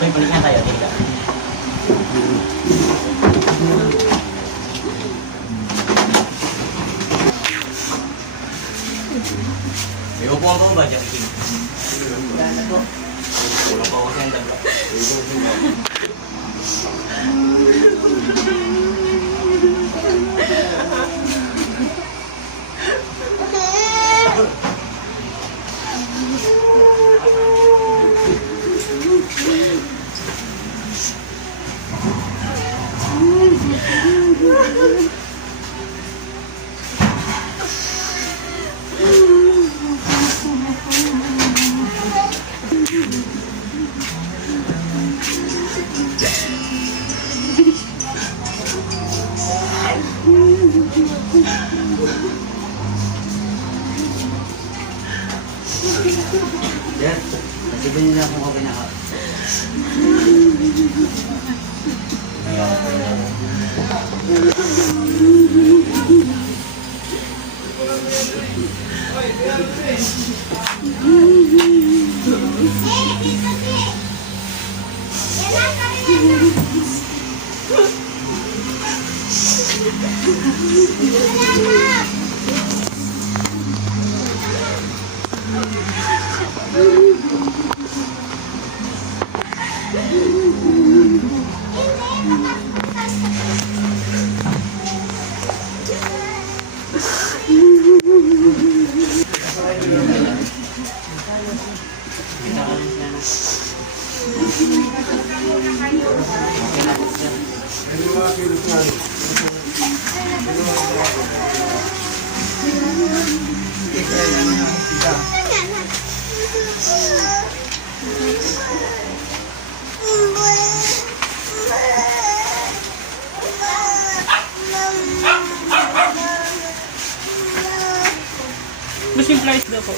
May balik na tayo, tingnan. May upuan ko ba, Jack King? Kulang pa ako sa yung dagla. Yan. Nasiba nila kung ako pinaka. Mas implies daw po.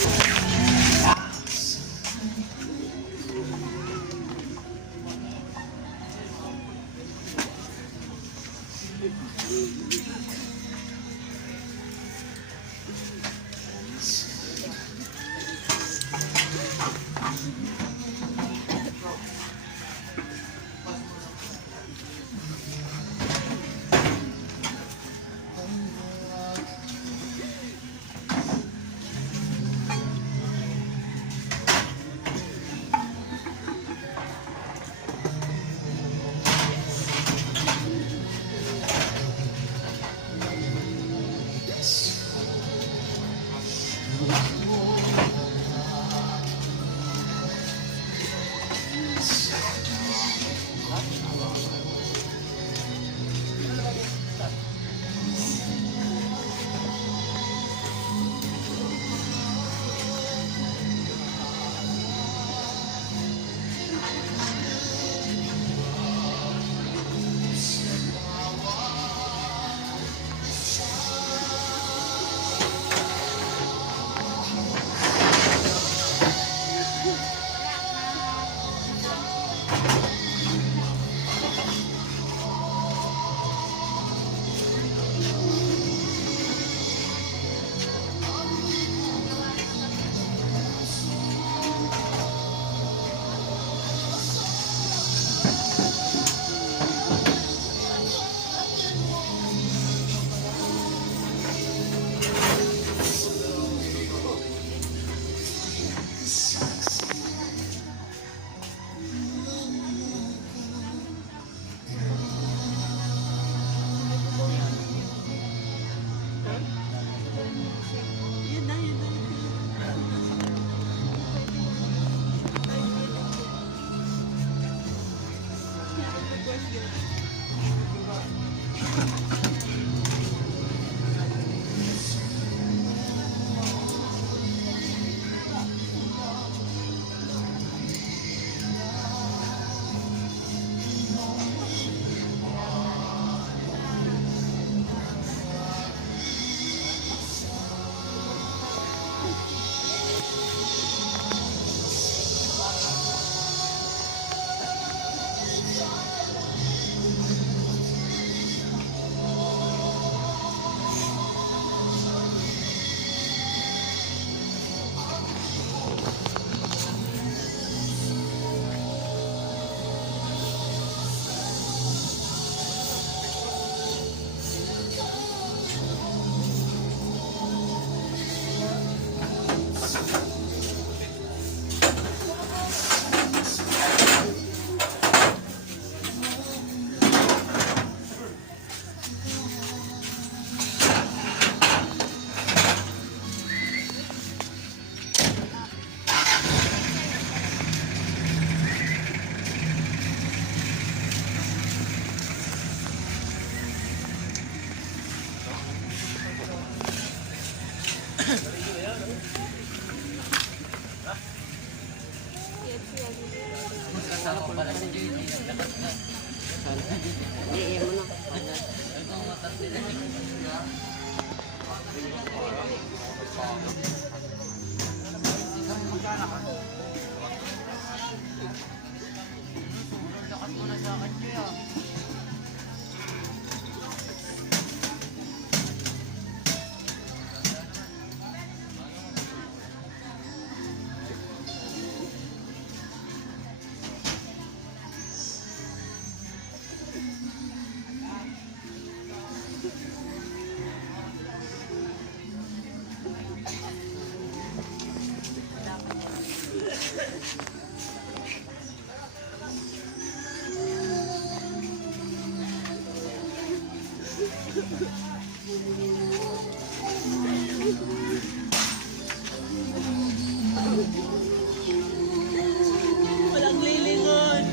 Hindi, mo na. Walang lilingon.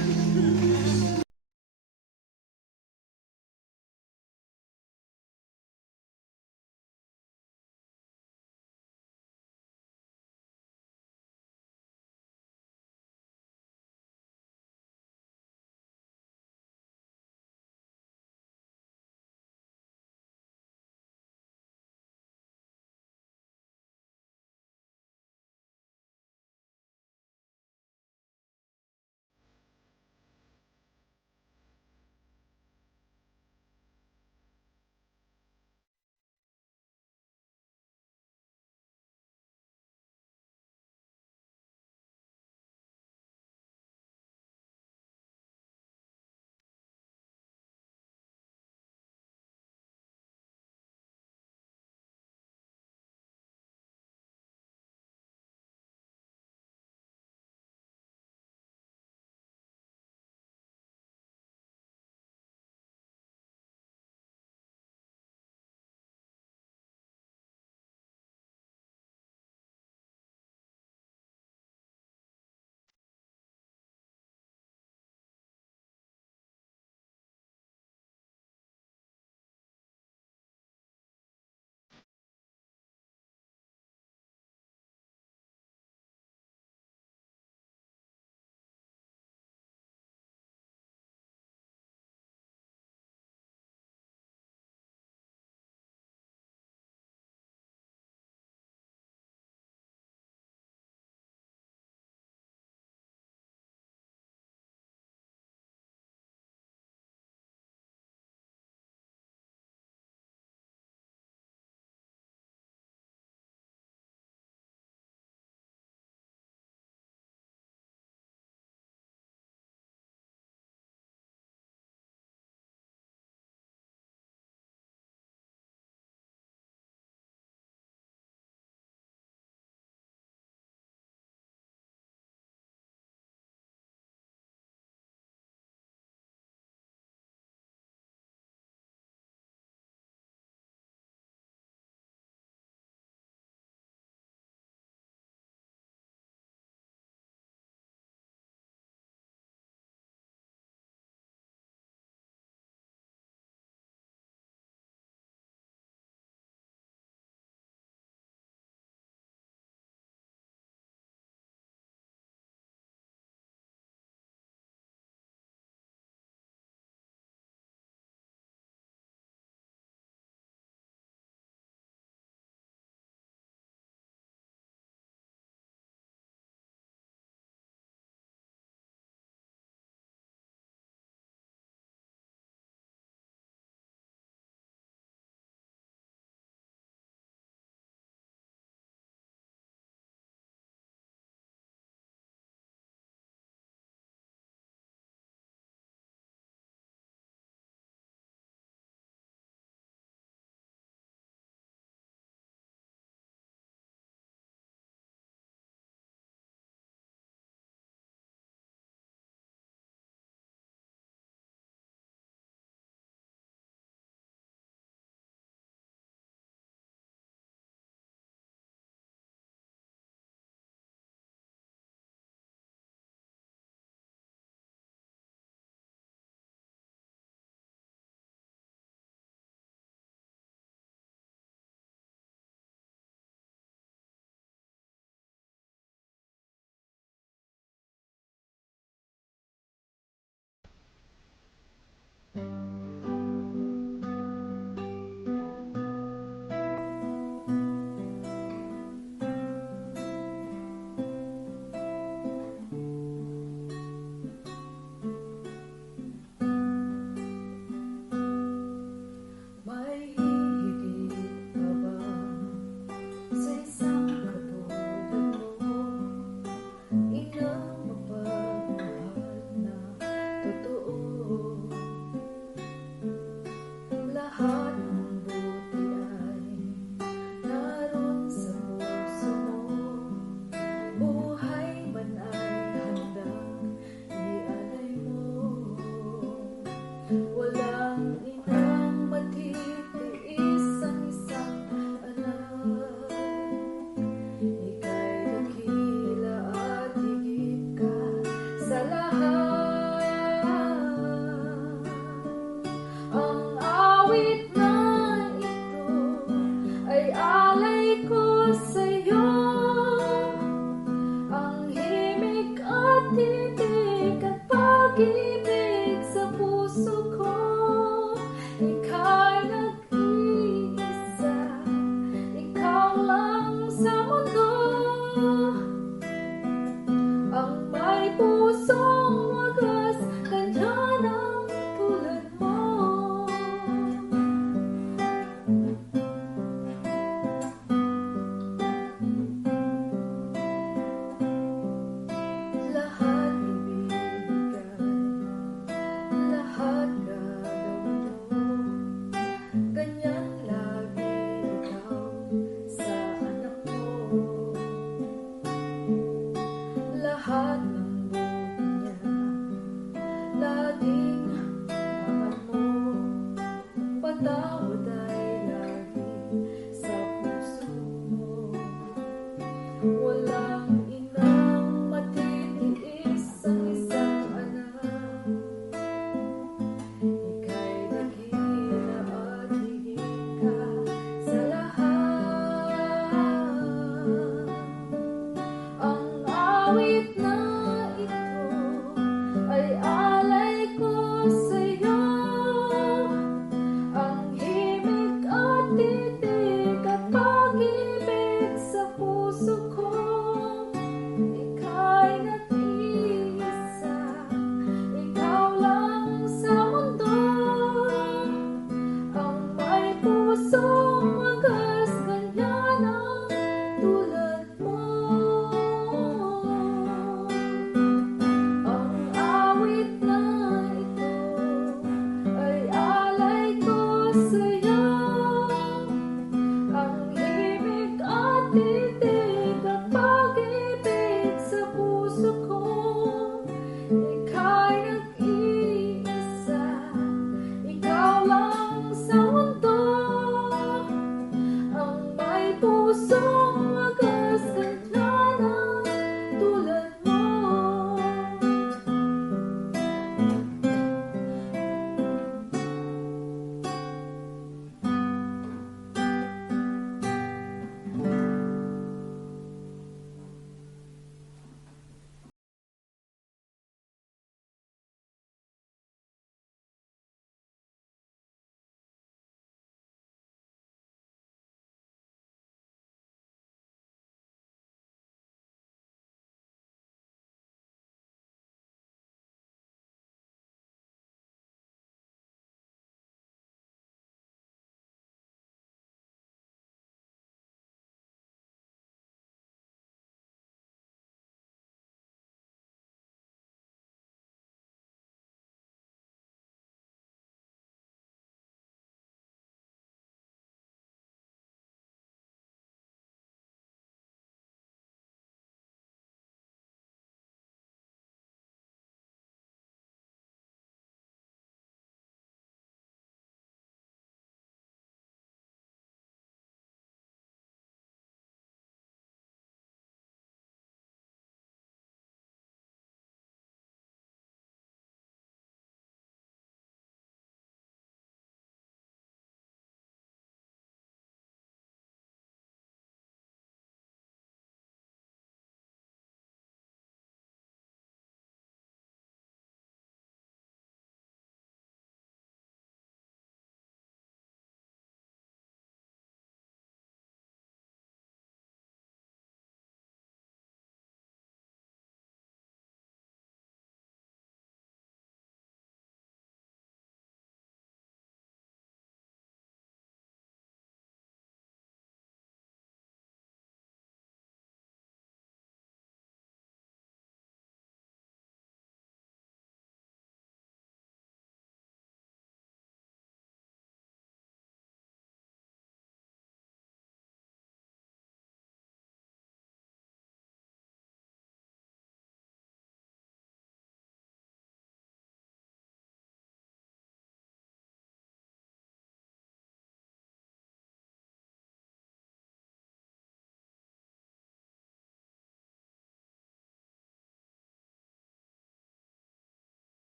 Walang inang matitiis ang isang anak. Ika'y dakila at higit ka sa lahat. Ang awit na ito ay alay ko sa'yo. Ang himig at titig at pag-ibig sa puso ko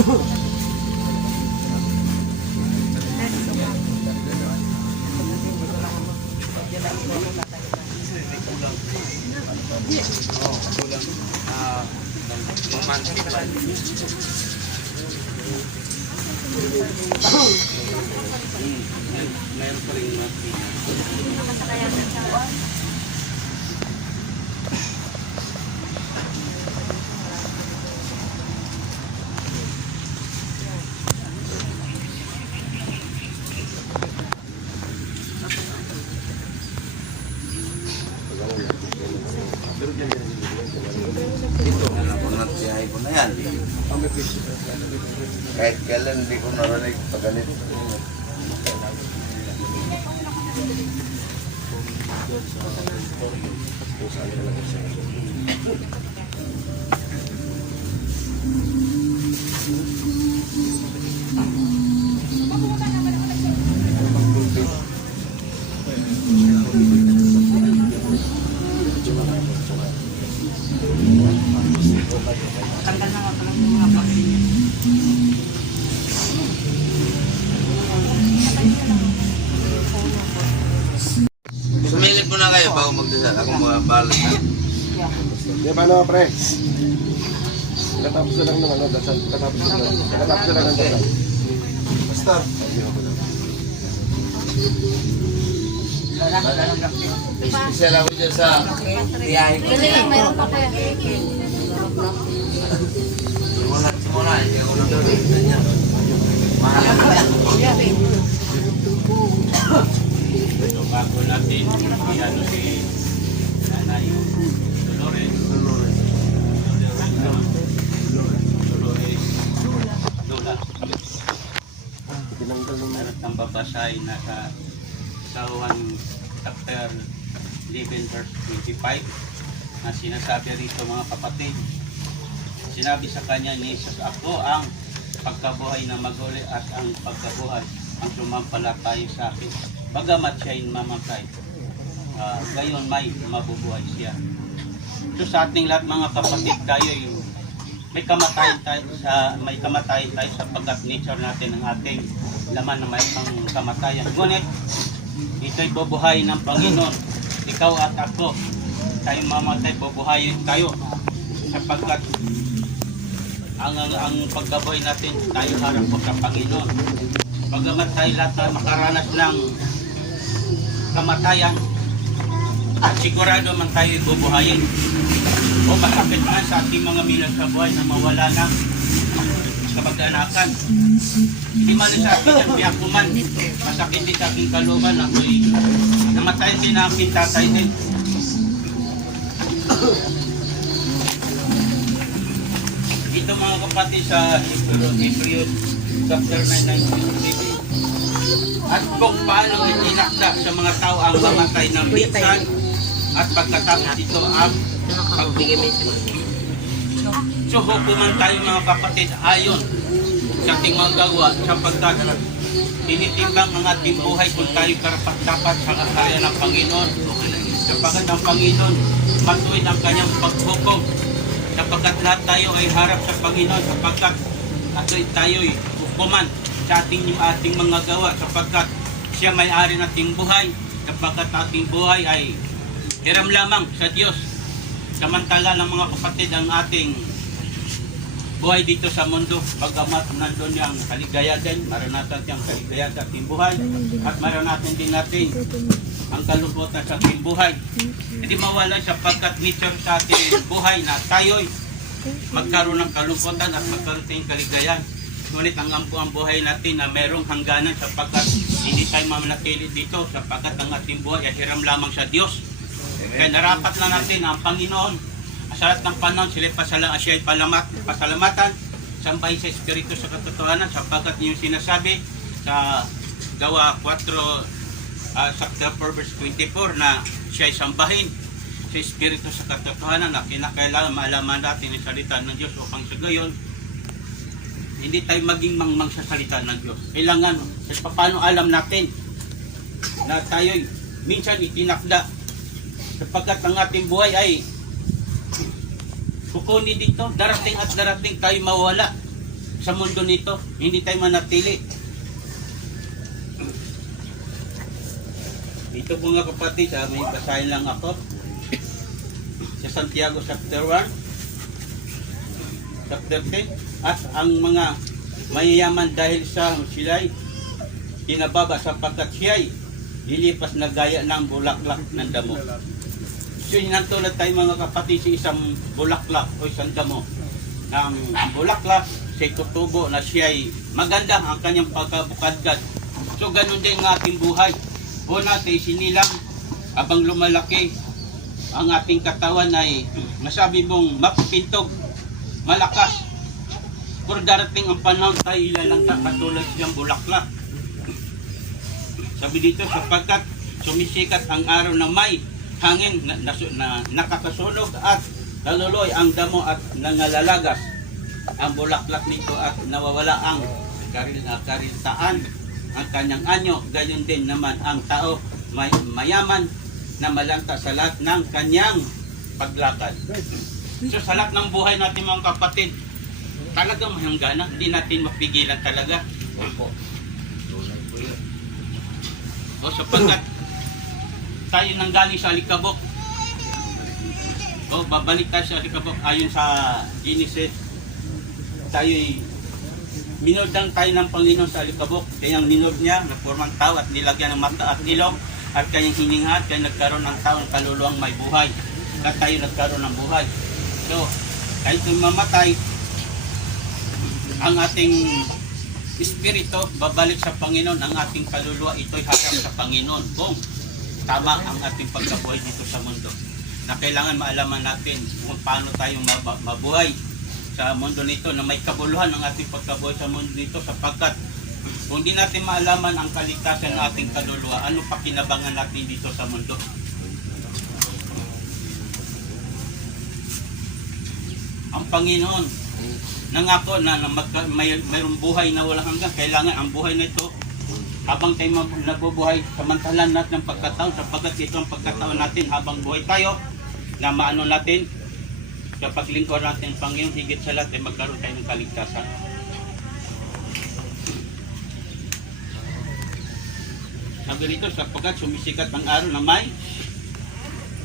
Meron pa rin Nanatiyahin ko na yan. Kahit kailan hindi ko narinig pag ganito. Tanggal na nga pala mga papel niya. Sumilip mo na kayo bago magdasal. Ako mga balas na. Di ba no, pre? Katapos na lang naman, no? Dasal. Katapos na lang ng dasal. Basta. Special ako dyan sa tiyahin ko. Meron pa kaya. Simula, hindi ako nagdadal niya. Mahal ako yan. ito bago natin iano si Nanay Dolores. Lola. Meron ng babasahin na sa 1 chapter 11 verse 25 na sinasabi rito mga kapatid. Sinabi sa kanya ni Jesus, ako ang pagkabuhay na maguli at ang pagkabuhay ang sumampalataya sa akin. Bagamat siya'y mamatay, gayon may mabubuhay siya. So sa ating lahat mga kapatid, tayo may kamatayan tayo sapagkat nature natin ang ating laman na may pang kamatayan. Ngunit ito'y bubuhay ng Panginoon. Ikaw at ako, tayo mamatay, bubuhayin tayo sapagkat ang pagkabuhay natin, tayo harap po sa Panginoon. Bagamat tayo lahat na makaranas ng kamatayan, at sigurado man tayo bubuhayin. O masakit man sa ating mga minang sa buhay na mawala na kapag-anakan. Hindi man sa akin ang biyak ko man, masakit din sa aking kaluban, ako'y namatayin din na aking tatay din. Ito mga kapatid sa Hebrews chapter 9:19. At kung paano itinakda sa mga tao ang mamatay ng minsan at pagkatapos ito ang pagbubuhay. So hukuman tayo mga kapatid ayon sa ating mga gawa sapagkat tinitimbang ang ating buhay kung tayo karapat-dapat sa kakaya ng Panginoon. Sapagkat ang Panginoon matuwid ang kanyang paghukom. Sapagkat lahat tayo ay harap sa Panginoon sapagkat tayo'y hukuman sa ating mga gawa sapagkat siya may-ari ng ating buhay sapagkat ating buhay ay hiram lamang sa Diyos. Samantala ng mga kapatid ang ating buhay dito sa mundo, bagamat nandun yung kaligayahan, maranasan siyang kaligayahan sa ating buhay at maranasan din natin ang kalungkutan sa ating buhay. Hindi mawala sapagkat nature sa ating buhay na tayo'y magkaroon ng kalungkutan at magkaroon tayong kaligayahan. Ngunit ang buhay natin na merong hangganan sapagkat hindi tayo mamanatili dito sapagkat ang ating buhay ay hiram lamang sa Diyos. Kaya narapat na natin ang Panginoon sa lahat ng panahon sila siya ay pasalamatan sambay sa Espiritu sa katotohanan sapagkat yung sinasabi sa Gawa 4 chapter 4 verse 24 na siya ay sambahin sa Espiritu sa katotohanan na kinakailangan malaman natin ang salita ng Diyos upang sa gayon hindi tayo maging mangmang sa salita ng Diyos. Kailangan paano alam natin na tayo'y minsan itinakda sapagkat ang ating buhay ay kukunin dito, darating at darating tayo mawala. sa mundo nito. Hindi tayo manatili. Ito mga kapatid, may basahin lang ako. Sa Santiago chapter 1, chapter 10. At ang mga mayayaman dahil sa sila'y tinababa sapagkat siya'y lilipas na gaya ng bulaklak ng damo. So hinantulad tayo mga kapatid sa isang bulaklak o isang damo. Ang bulaklak siya'y tutubo na siya'y maganda ang kanyang pagkabukadkad. So ganun din ang ating buhay. Una tayo sinilang habang lumalaki ang ating katawan ay masabi mong mapipintog, malakas. Pero darating ang panahon tayo ilalangka katulad siyang bulaklak. Sabi dito sapagkat sumisikat ang araw na may hangin na nakakasunog at naluloy ang damo at nangalalagas ang bulaklak nito at nawawala ang karintaan ang kanyang anyo. Gayon din naman ang tao mayaman na malanta sa lahat ng kanyang paglakad. So sa lahat ng buhay natin mga kapatid, talagang mahanggana, hindi natin mapigilan talaga. O sapagkat tayo nanggaling sa alikabok. O babalik tayo sa alikabok ayon sa Genesis. Tayo'y minodang tayo ng Panginoon sa alikabok. Kaya ang minod niya, napormang tao at nilagyan ng mata at ilong at kanyang hiningat, kaya nagkaroon ng tao ng kaluluwang may buhay. At tayo nagkaroon ng buhay. So, kahit mamatay, ang ating espiritu babalik sa Panginoon, ang ating kaluluwa ito'y harap sa Panginoon kung tama ang ating pagkabuhay dito sa mundo. Na kailangan maalaman natin kung paano tayong mabuhay sa mundo nito, na may kabuluhan ang ating pagkabuhay sa mundo nito, sapagkat kung di natin maalaman ang kaligtasan ng ating kaluluwa, ano pa kinabangan natin dito sa mundo? Ang Panginoon nangako na mayroong buhay na walang hanggan. Kailangan ang buhay na ito habang tayo nabubuhay, samantalan natin ng pagkataon, sapagkat ito ang pagkataon natin habang buhay tayo, na maano natin sa paglingkod natin ang Panginoon, higit sa lahat ay magkaroon tayo ng kaligtasan. Sabi rito, sapagkat sumisikat ang araw na may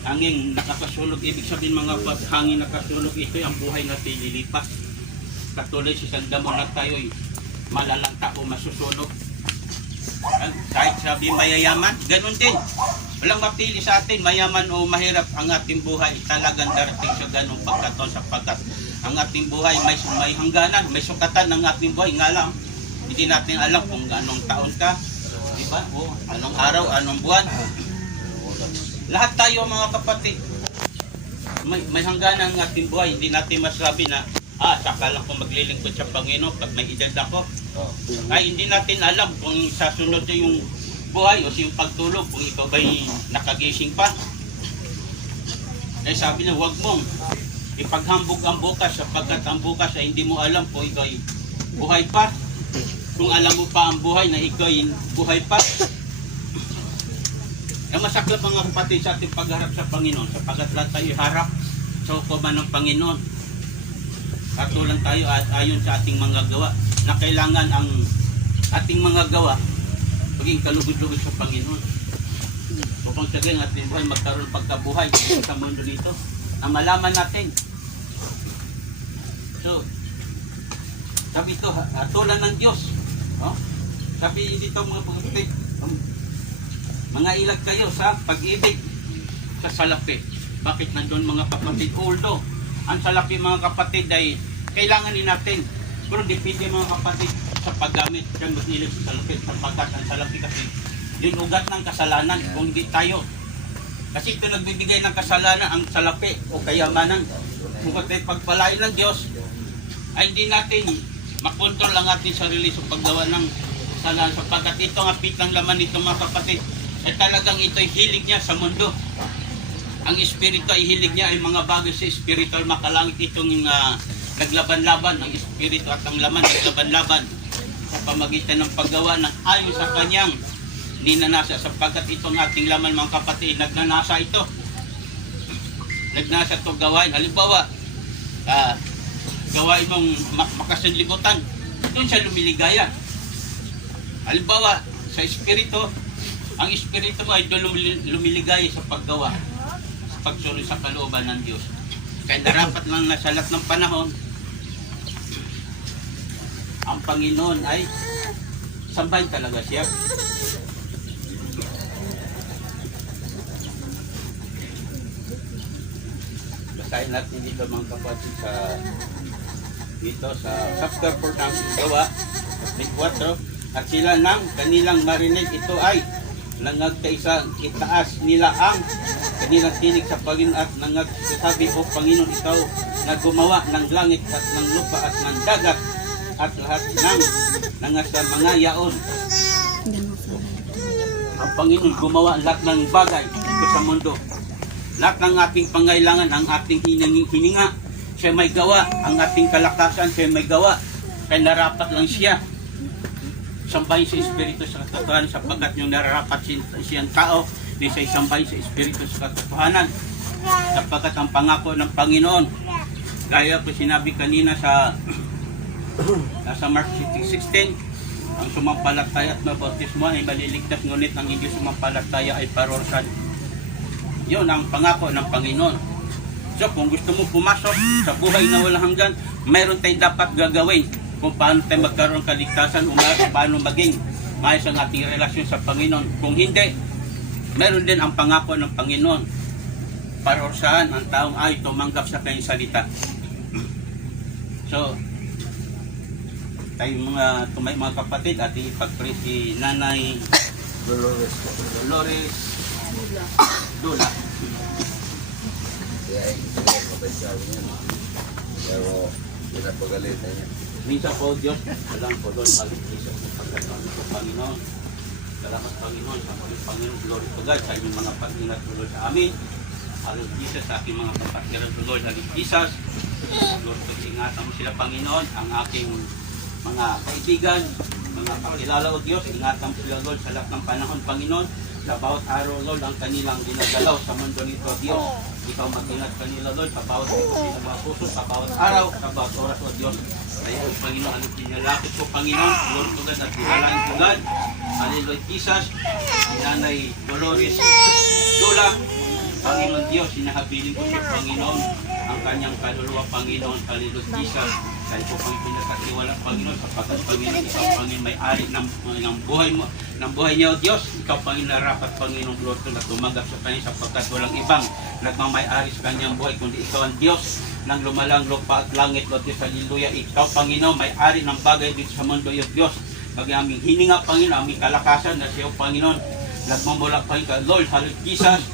hangin nakakasulog. Ibig sabihin mga hangin nakasunog, ito ang buhay natin lilipas. Katulad sa isang damo na tayo'y malalangta o masusunog. Kahit sabi mayayaman, ganun din. Walang mapili sa atin, mayaman o mahirap ang ating buhay. Talagang darating sa ganung pagkataon, sapagkat ang ating buhay may hangganan, may sukatan ng ating buhay. Nga lang, hindi natin alam kung anong taon ka, diba? O anong araw, anong buwan. Lahat tayo mga kapatid, may hangganan ang ating buhay. Hindi natin masabi na saka lang kung maglilingkod sa Panginoon pag may edad ako. Ay hindi natin alam kung sasunod na yung buhay o yung pagtulog, kung ikaw ba'y nakagising pa. Eh sabi na, huwag mong ipaghambog ang bukas, sapagkat ang bukas ay hindi mo alam kung ikaw ay buhay pa. Kung alam mo pa ang buhay na ikaw ay buhay pa. Ang masaklap mga kapatid sa ating pagharap sa Panginoon, sapagkat lahat tayo harap sa hukuman ng Panginoon. Katulang tayo at ayon sa ating mga gawa, na kailangan ang ating mga gawa maging kalugod-lugod sa Panginoon. Upang sa ganyan ating buhay magkaroon pagkabuhay sa mundo nito, na malaman natin. So, sabi ito, hatulan ng Diyos. No? Sabi dito mga pagkakit, mga ilag kayo sa pag-ibig sa salapi. Bakit nandun mga kapatid? Although, ang salapi mga kapatid ay kailangan din natin. Pero depende mga kapatid sa paggamit ng magnilig sa salapi. Sapagkat ang salapi kasi yung ugat ng kasalanan kung di tayo. Kasi ito nagbibigay ng kasalanan ang salapi o kayamanan. Kung tayo pagpalain ng Diyos, ay hindi natin makontrol ang ating sarili sa paggawa ng kasalanan. Sapagkat ito ang pitang laman nito mga kapatid. Ay talagang ito'y hilig niya sa mundo. Ang espiritu ay hilig niya ay mga bagay sa spiritual makalangit. Itong naglaban-laban, ang espiritu at ang laman naglaban-laban sa pamagitan ng paggawa ng ayon sa kanyang ninanasa. Sapagkat itong ating laman mga kapatid, nagnanasa ito. Nagnasa ito gawain. Halimbawa, gawain mong makasanlibutan. doon siya lumiligaya. Halimbawa, sa espiritu, ang espiritu mo ay doon lumiligaya sa paggawa, sa pagsunod sa kalooban ng Diyos. Kaya narapat lang na sa lahat ng panahon, ang Panginoon ay sambahin talaga siya. Basahin natin dito mga kapatid sa chapter 4 ng Gawa, 4, at sila nang kanilang marinig ito ay nangagkaisa itaas nila ang kanilang tinig sa Panginoon at nangagsasabi, O Panginoon, ikaw na gumawa ng langit at ng lupa at ng dagat at lahat ng sa mga yaon. Ang Panginoon gumawa lahat ng bagay dito sa mundo. Lahat ng ating pangailangan, ang ating hininga, siya may gawa. Ang ating kalakasan, siya may gawa. Kaya narapat lang siya. Sambahin sa Espiritu sa katotohanan sapagkat yung nararapat siyang tao, di siya sambahin sa Espiritu sa katotohanan. Sapagkat ang pangako ng Panginoon, gaya ko sinabi kanina sa Mark 16, ang sumampalataya at mabautismo ay maliligtas, ngunit ang hindi sumampalataya ay parorsan. Yun ang pangako ng Panginoon. So kung gusto mo pumasok sa buhay na walang hanggan, mayroon tayong dapat gagawin kung paano tayo magkaroon kaligtasan, paano maging maayos ang ating relasyon sa Panginoon. Kung hindi, mayroon din ang pangako ng Panginoon para saan ang taong ay tumanggap sa kanyang salita. So, tayong mga kapatid, at ipag-pray si Nanay Dolores Dula. Pero, pinapagalitan niya. Minsan po, Diyos, salamat po doon, pag-isip ng pagkataon po, Panginoon. Salamat, Panginoon, sa mga Panginoon, glory to God, sa inyong mga pag-ingat tulad sa amin. Hallelujah, Jesus, sa aking mga kapatiran tulad, hallelujah, Jesus. Glory to God, ingatan mo sila, Panginoon, ang aking mga kaibigan, mga kakilala o Diyos, ingatan mo sila, Lord, sa lahat ng panahon, Panginoon. Sa bawat araw, Lord, ang kanilang ginagalaw sa mundo nito, Diyos. Ikaw mag-ingat kanila, Lord, sa bawat mga puso, sa bawat araw, sa bawat oras, O Diyos. Kaya, Panginoon, ano pinalapit ko, Panginoon, Lord, tugad at pinalain tugad. Hallelujah, Jesus. Nanay Dolores Dula, Panginoon Diyos, sinahabilin ko siya, Panginoon, ang kanyang kaluluwa, Panginoon, hallelujah, Jesus. Kaya po kami pinakatiwala, Panginoon, sapagkat, Panginoon, ikaw, Panginoon, may-ari ng buhay mo, ng buhay niya, O Diyos. Ikaw, Panginoon, narapat, Panginoon, Lord, na tumanggap sa kanya sapagkat walang ibang nagmamay-ari sa kanyang buhay, kundi ikaw ang Diyos ng lumalang lupa at langit, Lord Diyos, hallelujah. Ikaw, Panginoon, may-ari ng bagay dito sa mundo, O Diyos. Pag aming hininga, Panginoon, aming kalakasan na siya, Panginoon, nagmamula, Panginoon, Lord, hallelujah, Jesus.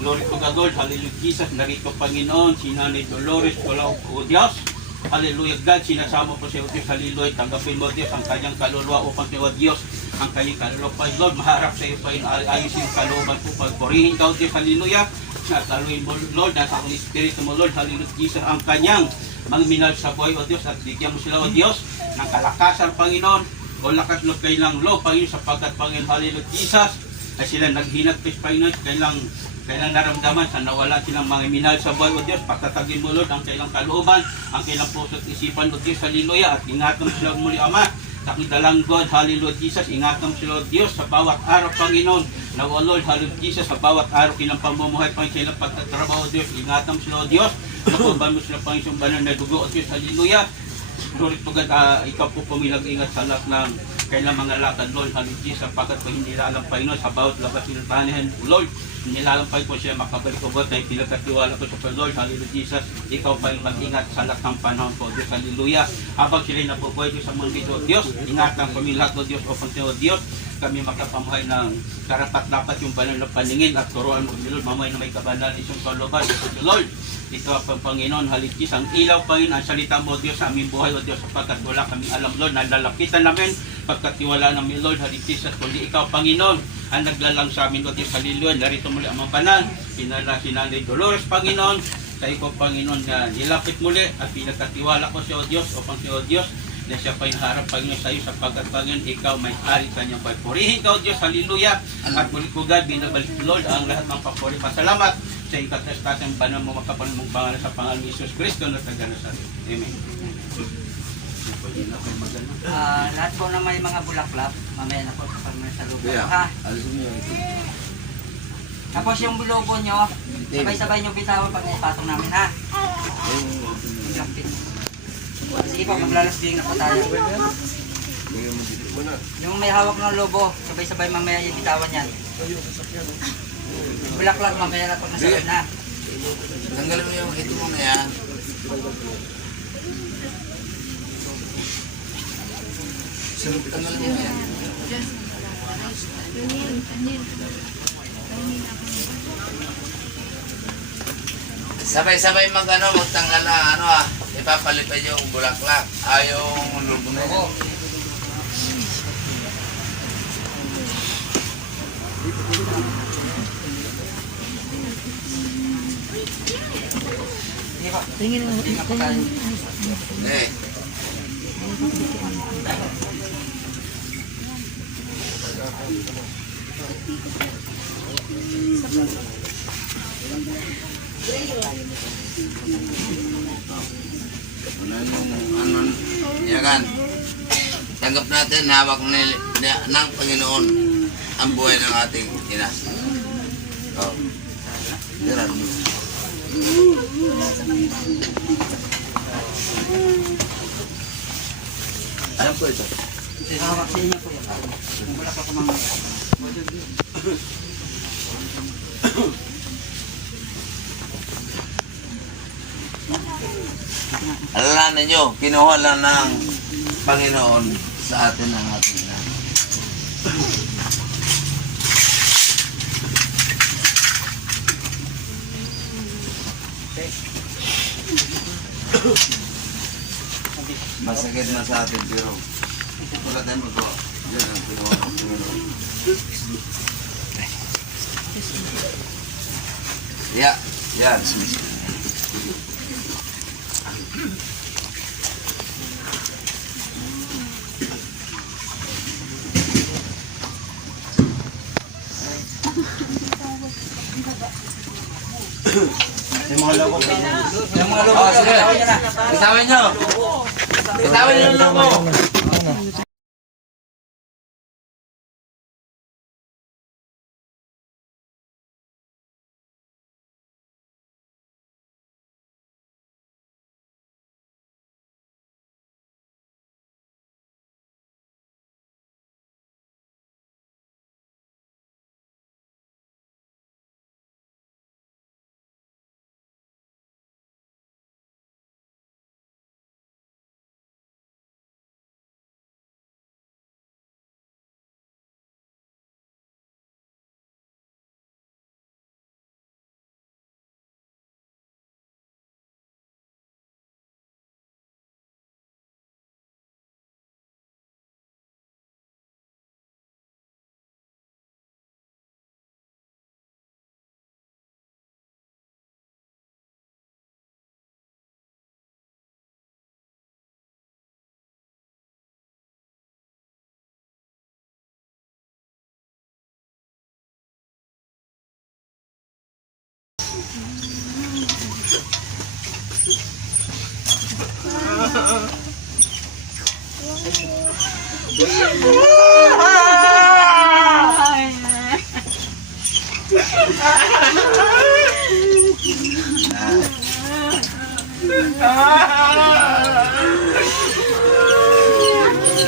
Glory to God, Lord, hallelujah, Jesus. Narito, Panginoon, si Nanay Dolores, O Diyos. Hallelujah, God, sinasama po siya, O Diyos, hallelujah. Tanggapin mo, Diyos, ang kanyang kaluluwa upang siya, O Diyos, ang kanyang kaluluwa, Lord, maharap sa iyo, Panginoon, ayusin yung kalooban po, pagpurihin ka, O Diyos, hallelujah. At laluin mo, Lord, nasa akong Espiritu mo, Lord, hallelujah, Jesus, ang kanyang mga minal sa buhay, O Diyos, at bigyan mo sila, O Diyos, ng kalakasan, Panginoon, o lakas lo kailang lo, Panginoon, sapagkat, Panginoon, hallelujah, Jesus, ay sila naghinagpis, Panginoon, kailang naramdaman sa nawala silang mga minahal sa buhay, O Diyos. Patatagin mo, Lord, ang kailang kalooban, ang kailang puso at isipan, O Diyos, hallelujah. At ingatan mo sila muli, Ama, sa aking dalang God, hallelujah, Jesus. Ingatan mo sila, O Diyos, sa bawat araw, Panginoon. Now, O Lord, hallelujah, Jesus, sa bawat araw, kilang pamumuhay, Panginoon, silang pagtatrabaho, O Diyos. Ingatan mo sila, O Diyos. Nakuban mo sila, Panginoon, sa banal na dugo, O Diyos, hallelujah. Glory to God, ikaw po pumilag-ingat sa lahat ng kailang mga lakad, Lord, hallelujah, sapagkat po hindi nila alam, Panginoon, sa bawat labas sinatahan, Lord, hindi nila alam, Panginoon, po sila makabalik ko, Lord, dahil pinagkatiwala ko sa Lord, hallelujah, Jesus, ikaw pa yung mag-ingat sa lahat ng panahon po, Diyos, hallelujah, habang sila napubuhay sa mundo ito, Diyos, ingatan kami lahat, O Diyos, upang sa Diyos, kami makapamuhay ng karapat-dapat yung banal na paningin at turuan mo, Lord, mamuhay na may kabanal isang kaluban, Lord. Ito ang Panginoon, haligis ang ilaw, Panginoon, ang salita mo, Diyos, sa aming buhay, O Diyos, sapagkat wala kami alam, Lord, nalalapitan namin, pagkatiwala namin, Lord, haligis at kundi ikaw, Panginoon, ang naglalang sa amin, O Diyos, hallelujah, narito muli ang mga banal, pinala si Nanay Dolores, Panginoon, sa ikaw, Panginoon, na nilapit muli at pinagkatiwala ko siya, O Diyos, upang siya, O Diyos, na siya pa yung harap, Panginoon, sa iyo, sapagkat, Panginoon, ikaw may hari sa niyang pagpurihin ka, O Diyos, hallelujah, at muli ko, God, binabalik, Lord, ang lahat ng papuri, pasalamat, sa ikatastasang banal mo makapalang mong pangalan sa pangalan ni Jesus Cristo na taga Nazaret. Amen. Lahat po na may mga bulaklak, mamaya na po kapag may salubong. Kaya, Ha? alisin mo yung ito. Tapos yung logo nyo, sabay-sabay nyo bitawan pag naipatong namin, ha? Yung black pin. Sige po, maglalasbing na po tayo. Bigyan mo dito mo na. Yung may hawak ng logo, sabay-sabay mamaya yung bitawan yan. Yung bulaklak, mamaya na po nasabi na. Tanggalin mo yung ito muna yan. Tanggalin mo yan. Sabay-sabay magtanggal na ipapalipad yung bulaklak. Yung lubo na yan. Sige po, lasbing na po tayo. Eh. Yan. Tanggap natin hawak ng Panginoon ang buhay ng ating ina. Oh. Diyan. Saan po ito? Hawak sa inyo po yan. Yung bulaklak ko mga... Alalahanin nyo, kinuha lang ng Panginoon sa atin ang ating ina. Masakit na sa atin pero pagkatan mo ko, yan ang kinuha ng Panginoon. Yan. Yung mga logo. Yung mga logo, Sige. bitawan nyo na. Bitawan nyo! Bitawan nyo yung logo!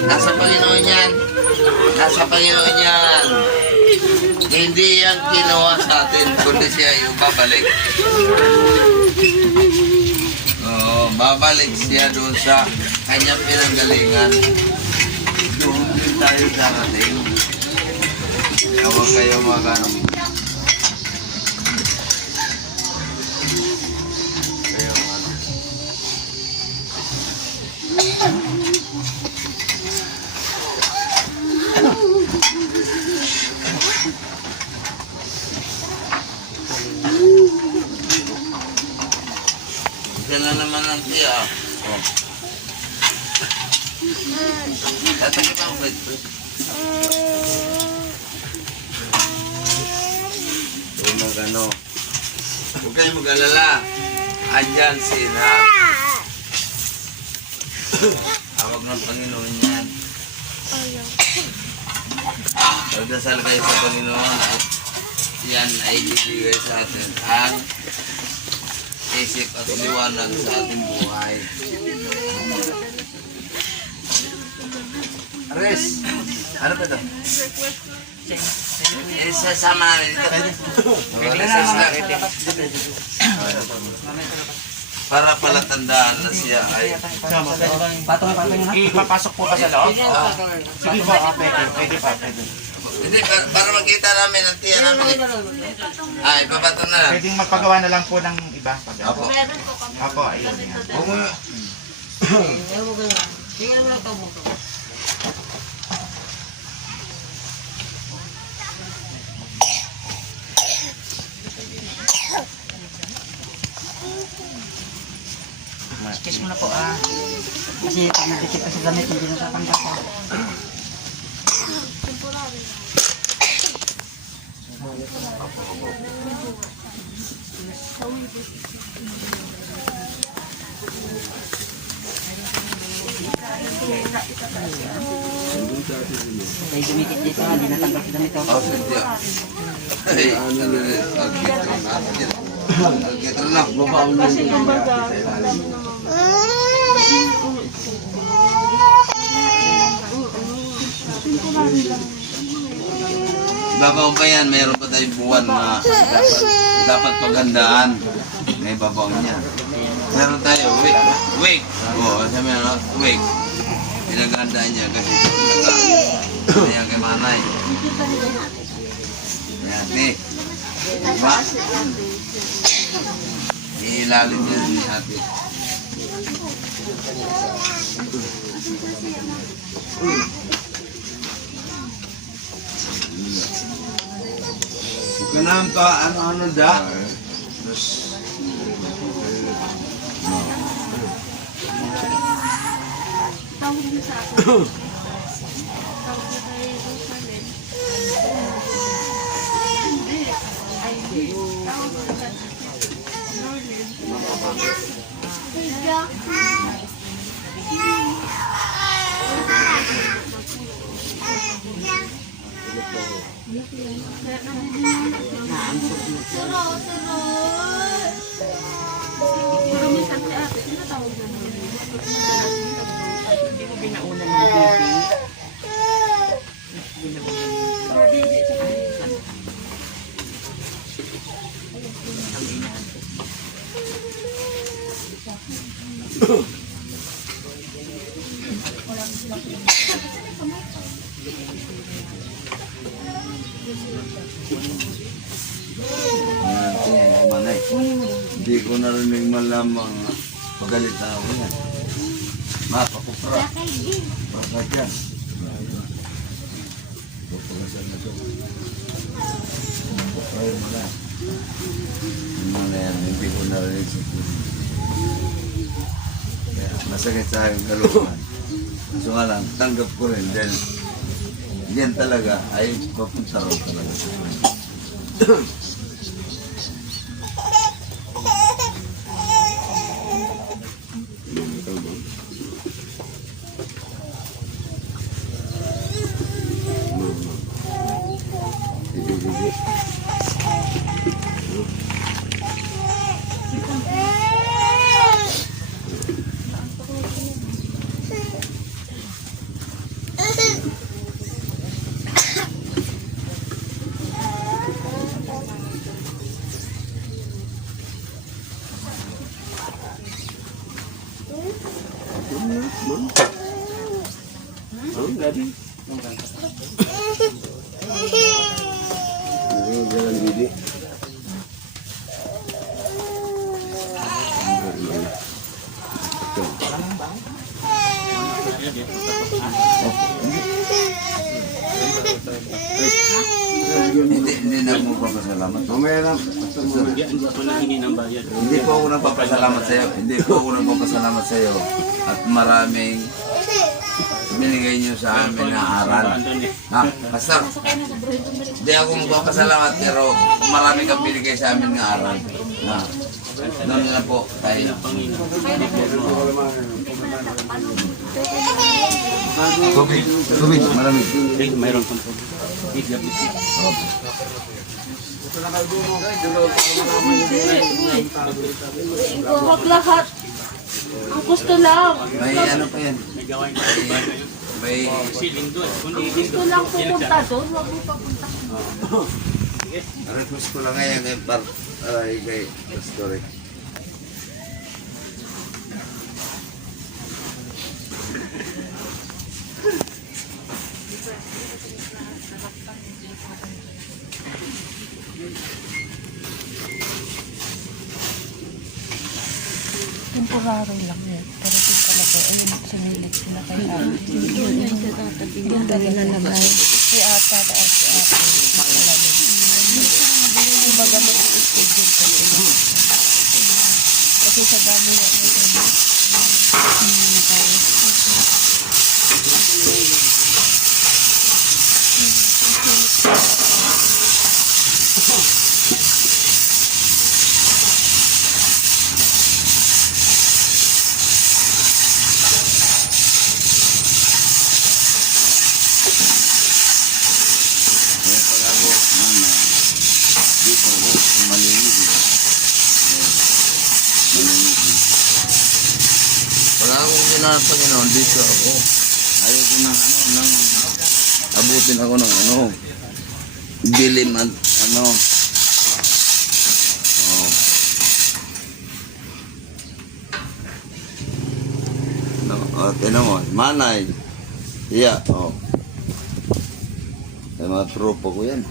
Nasa Panginoon yan. Nasa Panginoon yan. Hindi yan kinuha sa atin, kundi siya yung babalik. Oo, babalik siya doon sa kanyang pinanggalingan. Doon din tayo darating. Huwag kayo magano. Kayo ano. Gala naman ang tiya. Oh. Tatagay pa ang bed. Ano. Huwag kayong mag-alala. Andyan sila. Tawag ng Panginoon yan. Magdasal kayo sa Panginoon at yan ay bibigay sa atin ang isip at liwanag sa ating buhay. Ares, ano ba ito? Isasama natin ito. Mag-recess lang. Para palatandaan na siya ay Patong ha? Ipapasok po ba sa loob? Sige po, pwede. Pwede pa. hindi, para makita namin ang tiyan namin. Ay, ipabato na lang. Pwedeng magpagawa na lang po ng iba. Apo. Apo, ayun. Kiss mo na po kasi pag nagdikit ka sa damit, hindi na tatanggal ka. May dumikit dito, hindi natanggal sa damit. Oh, hindi. Ay, agito na. Babaw na. Babaw pa yan, mayroon pa tayong buwan na dapat paghandaan. May babaw niya. Meron tayo, wake. Oo, sabi na, wake. Pinaghandaan niya kasi kaya kay manay. Yan, diba? Iilalim niya ni ate. Ganun ka, ano da? Hindi ko narinig malamang pagalit na ako yan. Mapakupra. Baka dyan. Pupagasan na ito. Pupray mo na. Yung mga yan, hindi ko narinig sa puso. Kaya masakit sa aking kalooban. So nga lang, tanggap ko rin dahil yan talaga ay papunta rin talaga sa puso. Hindi na ako magpapasalamat. Mamaya na. Hindi po ako nagpapasalamat sa iyo. Hindi po ako nagpapasalamat sa iyo. At maraming binigay niyo sa amin na aral. Ha? Pastor, hindi ako magpapasalamat pero marami kang binigay sa amin na aral. Ha? Doon na po tayo. Tubig. Tubig. Malamig. Mayroon kang tubig. Huwag lahat. Ang gusto lang. May ano pa yan? May Siling doon. Kundi Gusto lang pupunta doon. Huwag mo papunta. request ko lang ngayon kay kay Pastor. Temporary lang yan. Pero kung talaga, ayun, sumilit sila kay ate. Yung dali na labay. Si ata, taas si ate. Yung magamit yung schedule ko sila. Kasi sa dami na ito. May pag-ako, mama. Dito ako, malinis. Malinis. Wala akong ginagawa, Panginoon, dito ako. Ayaw ko ng nang abutin ako ng dilim at Oh. Tinan mo, manay. Yeah, May mga tropa ko yan.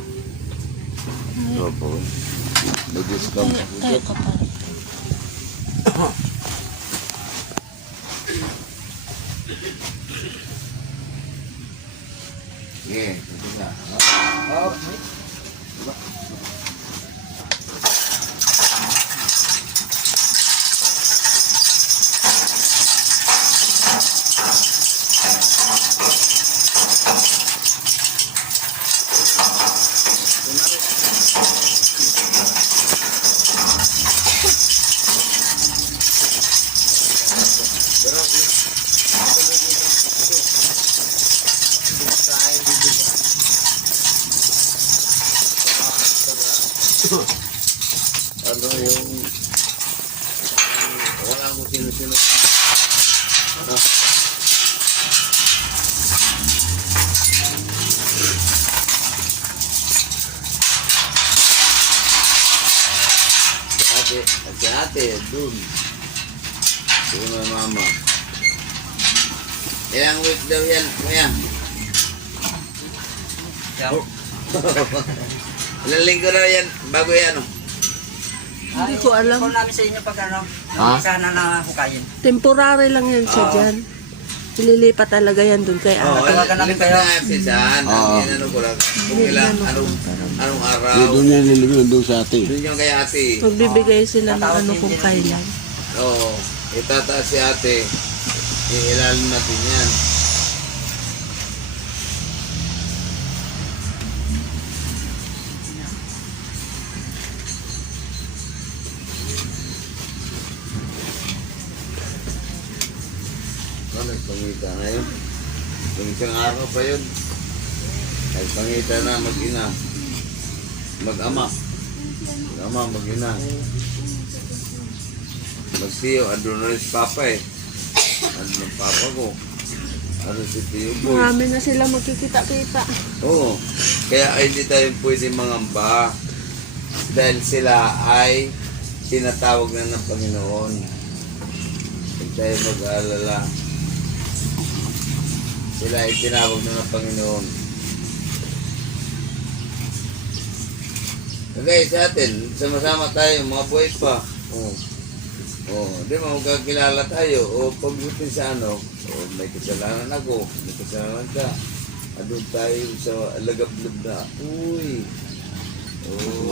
Tropa ko. May discount. Tayo ka pa. Yeah, ito nga. Ano yung wala akong sino-sino. Si ate, dun. Sige mo mama. Ilang week daw yan, kuya? Ilang linggo daw yan, bago yan, Hindi ko alam. Kung namin sa inyo pag sana na hukayin. Temporary lang yan siya dyan. Ililipat talaga yan dun kay Oo, ate. tawagan namin kayo. Saan? Ano ko lang. Kung ilang, anong araw. Doon yan nilagay doon sa ate. Doon yung kay ate. Magbibigay sila ng ano kung kailan. Oo. Itataas si ate. Iilalim natin yan. Nagpangita ngayon. Kung isang araw pa yun. Nagpangita na mag-ina. Mag-ama. Mag-ama, mag-ina. Magsiyo, andun na rin si Papa eh. Andun ang Papa ko. Ano si Tiyo Boy. Marami na sila magkikita-kita. Oo. Kaya ay hindi tayo pwede mangamba. Dahil sila ay tinatawag na ng Panginoon. Huwag tayo mag-aalala. Sila ay tinawag na ng Panginoon. Okay, sa atin, sama-sama tayo, mga buhay pa. Di mo magkakilala tayo. O pagbutin sa may kasalanan ako, may kasalanan ka. Adun tayo sa lagab-lab na. Uy!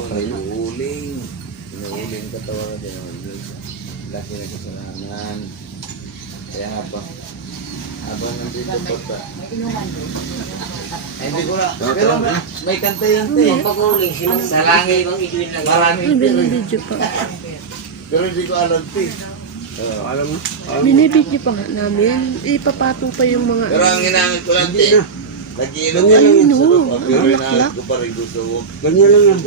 Nag-uuling. Nag-uuling katawan natin ng Diyos. Laki na kasalanan. Kaya habang nandito pa. Ay, hindi ko na. Pero may kanta yan, te. Pag-uling, sa langit, ibang ituin lang. Ay, binibidyo pa. Pero hindi ko alam, te. Alam mo? Binibidyo pa nga namin. Ipapatong pa yung mga... Pero ang ginamit ko lang din, nag-iinom Ayun, ko oh. sa Ang laklak. ko pa rin gusto ko. Ganyan lang yan.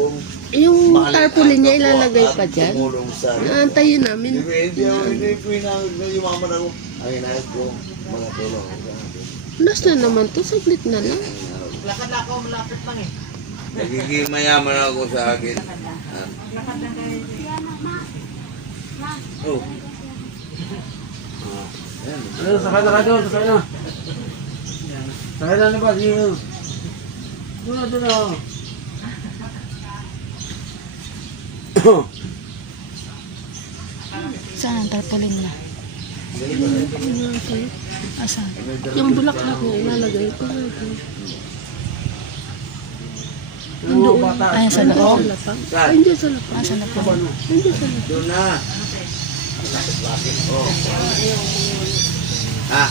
Yung tarpaulin niya ilalagay pa dyan. Tumulong sa Naantayin namin. Hindi ko yumaman ako. Ang inaayos ko, mga tulong. Last na naman to, saglit na lang. Lakad na ako, malapit lang eh. Nagiging mayaman ako sa akin. Oh. Ano, sakay na kayo, sakay na. Sakay na ba? Dito. Doon na. Saan ang tarpaulin na? Asan? Yung bulaklak niya ilalagay pa. Ay, sa loob. Ay, hindi sa lapang. Asan na po? Hindi sa lapang. Doon na. Oh. Ha?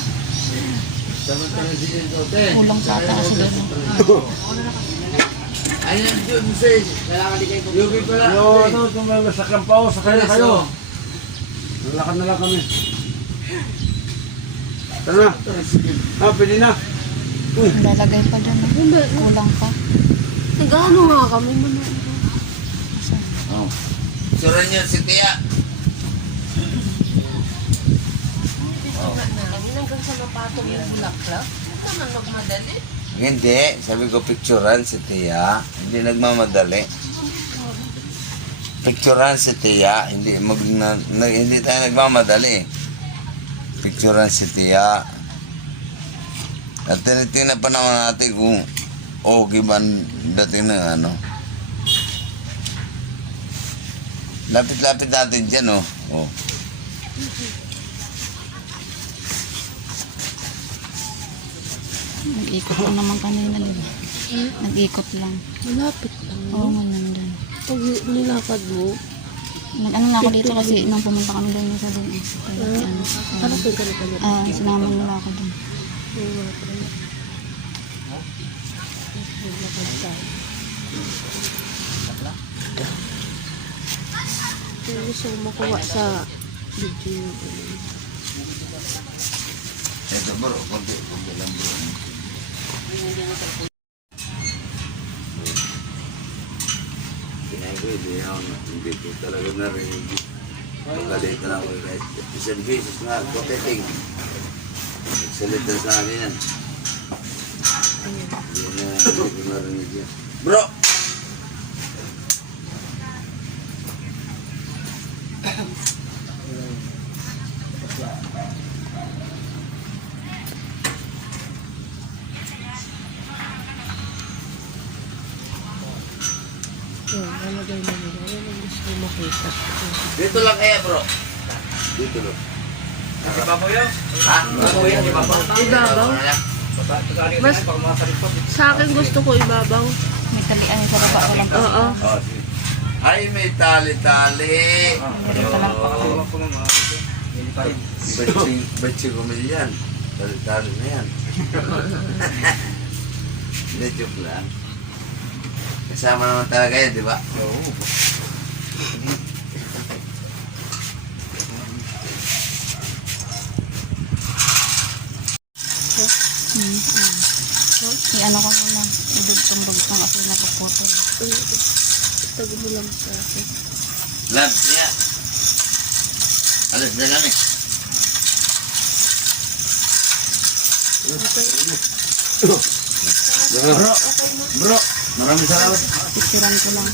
Samantala si Jentote. Kulang pa ata sa doon. Ayan, Jun, sis. Yubi pala. Yo, ano, sumasakyan pa ako, sakay na kayo. Lalakad na lang kami. Tara na. Pwede na. Lalagay pa dyan. Kulang pa. Nag-ano nga kami. Oh. Suran niyo si Tia. Hanggang sa napatong yung bulaklak. Huwag ka man magmadali. Hindi, sabi ko picturean si Tia. Hindi nagmamadali. Picturean si Tia, hindi tayo nagmamadali. Picturean si Tia. At tinitingnan pa naman natin kung okay ba dating ng ano. Lapit-lapit natin dyan, oh. Oh. Nag-ikot lang naman kanina, di ba? Nag-ikot lang. Malapit lang. Oo, nga nandun. Pag nilakad mo, Nag-ano nga ako dito kasi nung pumunta kami doon sa doon. harapin ka na kanya. Sinama nila ako doon. Naglakad tayo. Kung gusto ko makuha sa video nyo. Ito bro, konti lang bro. Pinay ko, hindi ko talaga narinig. Pagkalita na ako guys. Isang beses na koteting. Nagsalita sa akin yan. Hindi ko narinig yan. Bro! Yun, nalagay na nila. Yan ang gusto ko makita. Dito lang kaya bro. Dito lang. Ha? Ibabaw? Mas, sa akin gusto ko ibabaw. May talian sa baba ko lang. Oo. Oh, sige. Ay, may tali-tali. Dito lang pa ako. Ba't yan? Tali-tali na yan. Hindi, joke lang. Kasama naman talaga yan, di ba? Oo. I-ano ko muna. Idugtong-dugtong ako napaputol. Tago mo lang sa akin. Lab, yeah. Alas na kami. Bro, maraming salamat. Picturean ko lang.